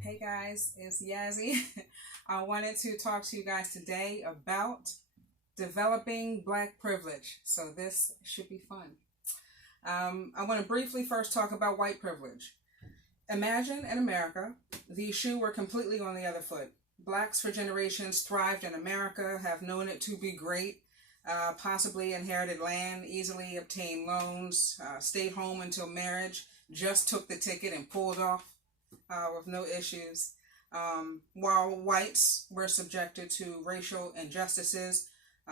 Hey guys, it's Yazzy. I wanted to talk to you guys today about developing black privilege. So this should be fun. I want to briefly first talk about white privilege. Imagine in America, the shoe were completely on the other foot. Blacks for generations thrived in America, have known it to be great, possibly inherited land, easily obtained loans, stayed home until marriage, just took the ticket and pulled off with no issues. While whites were subjected to racial injustices,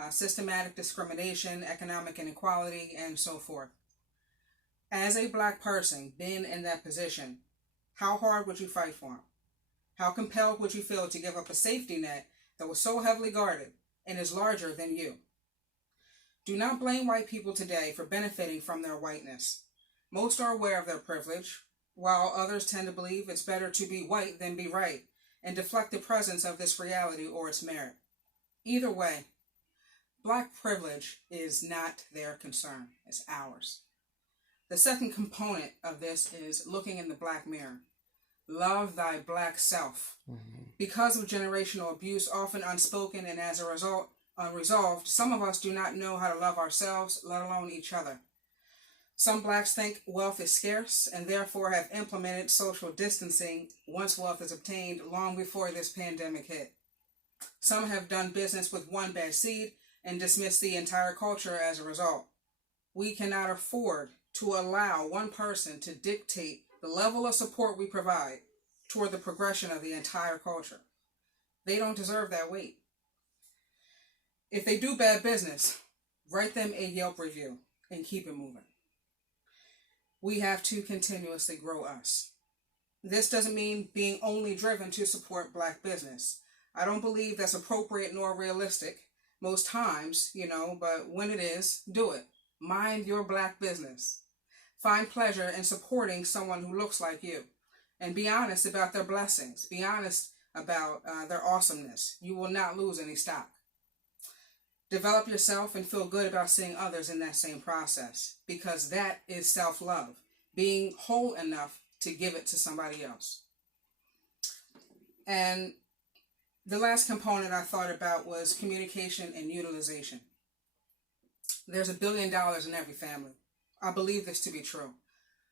systematic discrimination, economic inequality, and so forth. As a black person being in that position, how hard would you fight for them? How compelled would you feel to give up a safety net that was so heavily guarded and is larger than you? Do not blame white people today for benefiting from their whiteness. Most are aware of their privilege, while others tend to believe it's better to be white than be right, and deflect the presence of this reality or its merit. Either way, black privilege is not their concern, it's ours. The second component of this is looking in the black mirror. Love thy black self. Because of generational abuse, often unspoken and as a result unresolved, some of us do not know how to love ourselves, let alone each other. Some blacks think wealth is scarce and therefore have implemented social distancing once wealth is obtained long before this pandemic hit. Some have done business with one bad seed and dismissed the entire culture as a result. We cannot afford to allow one person to dictate the level of support we provide toward the progression of the entire culture. They don't deserve that weight. If they do bad business, write them a Yelp review and keep it moving. We have to continuously grow us. This doesn't mean being only driven to support black business. I don't believe that's appropriate nor realistic most times, but when it is, do it. Mind your black business. Find pleasure in supporting someone who looks like you. And be honest about their blessings. Be honest about their awesomeness. You will not lose any stock. Develop yourself and feel good about seeing others in that same process, because that is self-love, being whole enough to give it to somebody else. And the last component I thought about was communication and utilization. There's $1 billion in every family. I believe this to be true.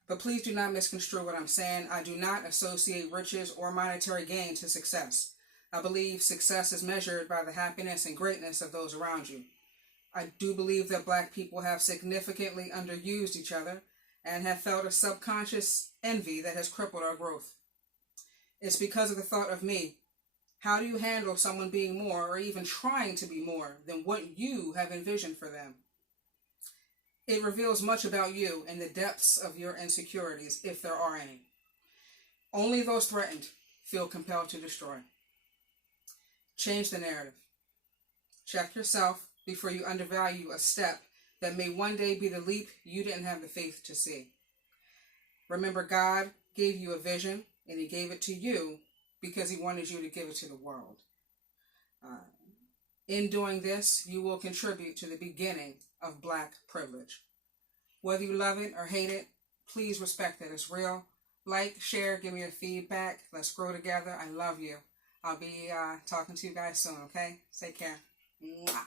But please do not misconstrue what I'm saying. I do not associate riches or monetary gain to success. I believe success is measured by the happiness and greatness of those around you. I do believe that black people have significantly underused each other and have felt a subconscious envy that has crippled our growth. It's because of the thought of me. How do you handle someone being more or even trying to be more than what you have envisioned for them? It reveals much about you and the depths of your insecurities, if there are any. Only those threatened feel compelled to destroy. Change the narrative. Check yourself before you undervalue a step that may one day be the leap you didn't have the faith to see. Remember, God gave you a vision, and He gave it to you because He wanted you to give it to the world. In doing this, you will contribute to the beginning of black privilege. Whether you love it or hate it, please respect that it's real. Like, share, give me your feedback. Let's grow together. I love you. I'll be talking to you guys soon, okay? Take care. Mwah.